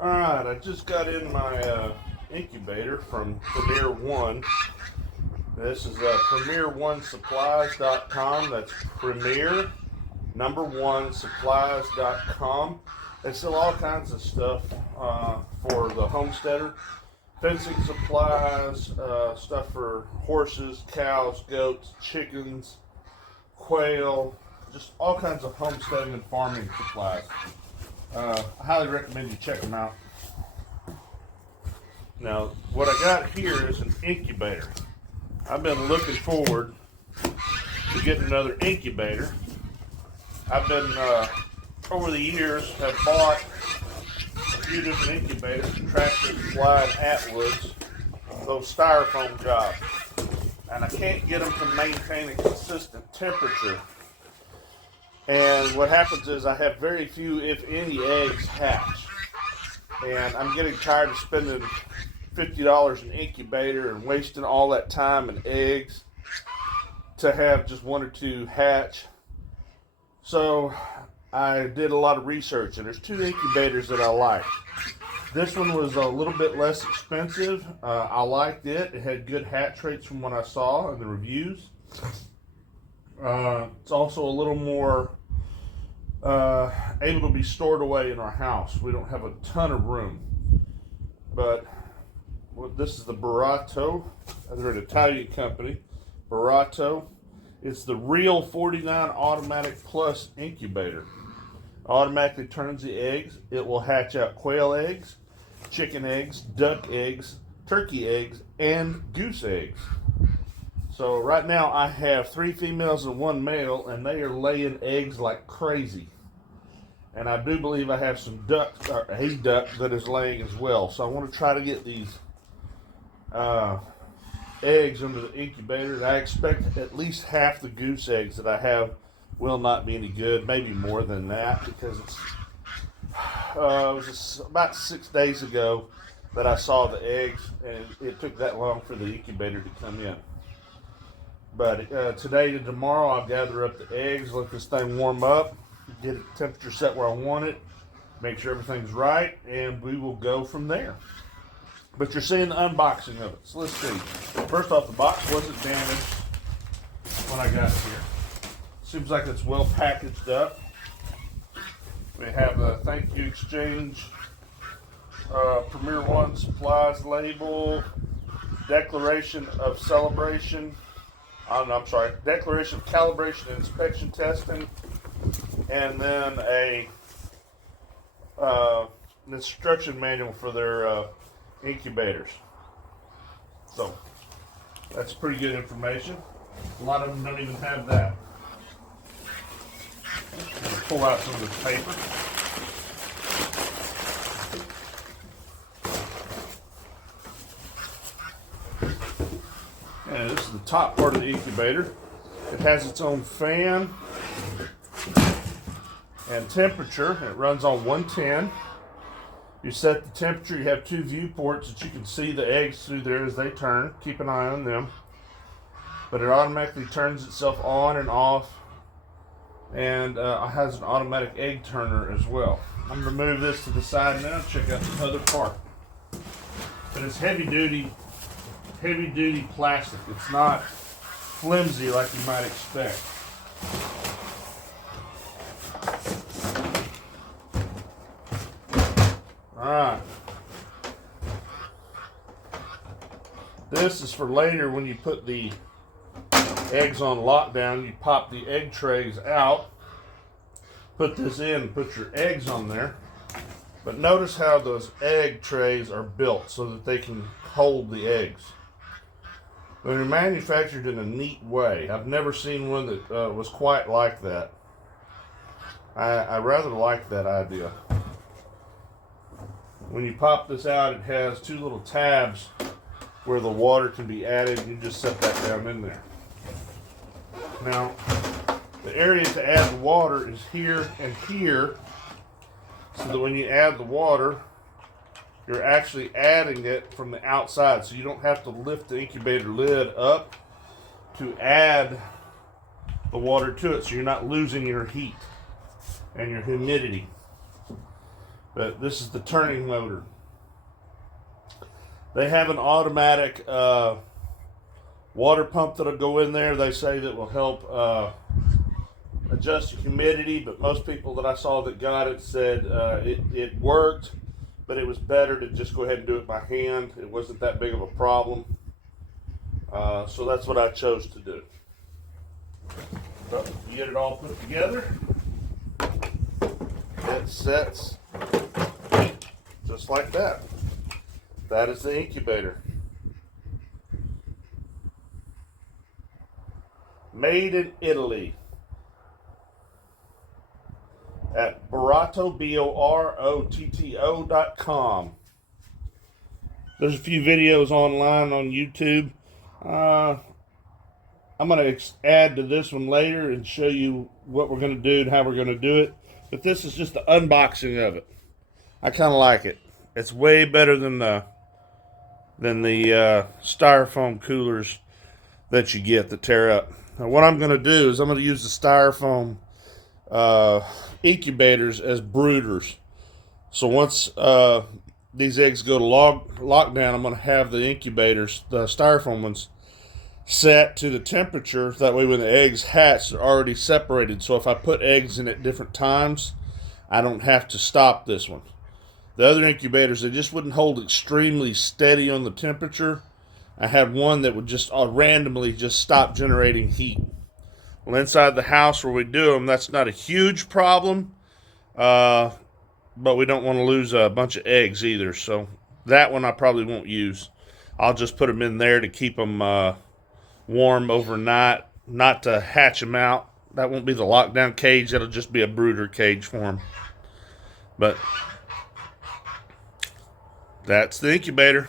Alright, I just got in my incubator from Premier One. This is premieronesupplies.com. That's premier number one supplies.com. They sell all kinds of stuff for the homesteader. Fencing supplies, stuff for horses, cows, goats, chickens, quail, just all kinds of homesteading and farming supplies. I highly recommend you check them out. Now, what I got here is an incubator. I've been looking forward to getting another incubator. I've been, over the years, have bought a few different incubators, Tractor Supply and Atwoods, those styrofoam jobs. And I can't get them to maintain a consistent temperature. And what happens is I have very few, if any, eggs hatch. And I'm getting tired of spending $50 an incubator and wasting all that time and eggs to have just one or two hatch. So I did a lot of research, and there's two incubators that I like. This one was a little bit less expensive. I liked it. It had good hatch rates from what I saw in the reviews. It's also a little more able to be stored away in our house. We don't have a ton of room. But this is the Borotto. They're an Italian company. Borotto. It's the Real 49 Automatic Plus Incubator. Automatically turns the eggs. It will hatch out quail eggs, chicken eggs, duck eggs, turkey eggs, and goose eggs. So right now I have 3 females and 1 male, and they are laying eggs like crazy. And I do believe I have some ducks, or a duck that is laying as well. So I want to try to get these eggs into the incubator. And I expect at least half the goose eggs that I have will not be any good, maybe more than that, because it was about 6 days ago that I saw the eggs, and it took that long for the incubator to come in. But today to tomorrow, I'll gather up the eggs, let this thing warm up, get the temperature set where I want it, make sure everything's right, and we will go from there. But you're seeing the unboxing of it. So let's see. First off, the box wasn't damaged when I got here. Seems like it's well packaged up. We have a thank you exchange, Premier One Supplies label, declaration of celebration. Declaration of calibration and inspection testing, and then an instruction manual for their incubators. So that's pretty good information. A lot of them don't even have that. Pull out some of this paper. And this is the top part of the incubator. It has its own fan and temperature. It runs on 110. You set the temperature. You have 2 viewports that you can see the eggs through there as they turn. Keep an eye on them. But it automatically turns itself on and off. And it has an automatic egg turner as well. I'm going to move this to the side now and check out the other part. But it's heavy duty plastic. It's not flimsy like you might expect. Alright. This is for later when you put the eggs on lockdown. You pop the egg trays out, put this in, and put your eggs on there. But notice how those egg trays are built so that they can hold the eggs. They're manufactured in a neat way. I've never seen one that was quite like that. I rather like that idea. When you pop this out, it has 2 little tabs where the water can be added. You just set that down in there. Now, the area to add the water is here and here, so that when you add the water, you're actually adding it from the outside, so you don't have to lift the incubator lid up to add the water to it, so you're not losing your heat and your humidity. But this is the turning motor. They have an automatic water pump that'll go in there. They say that will help adjust the humidity, but most people that I saw that got it said it worked, but it was better to just go ahead and do it by hand. It wasn't that big of a problem. So that's what I chose to do. So you get it all put together. It sets just like that. That is the incubator. Made in Italy. At Borotto, BOROTTO.com. There's a few videos online on YouTube. I'm going to add to this one later and show you what we're going to do and how we're going to do it. But this is just the unboxing of it. I kind of like it. It's way better than the styrofoam coolers that you get that tear up. Now what I'm going to do is I'm going to use the styrofoam incubators as brooders. So once these eggs go to lockdown, I'm going to have the incubators, the styrofoam ones, set to the temperature. That way when the eggs hatch, they're already separated. So if I put eggs in at different times, I don't have to stop this one. The other incubators, they just wouldn't hold extremely steady on the temperature. I had one that would just randomly just stop generating heat. Well, inside the house where we do them, that's not a huge problem. But we don't want to lose a bunch of eggs either. So that one I probably won't use. I'll just put them in there to keep them warm overnight, not to hatch them out. That won't be the lockdown cage. That'll just be a brooder cage for them. But that's the incubator.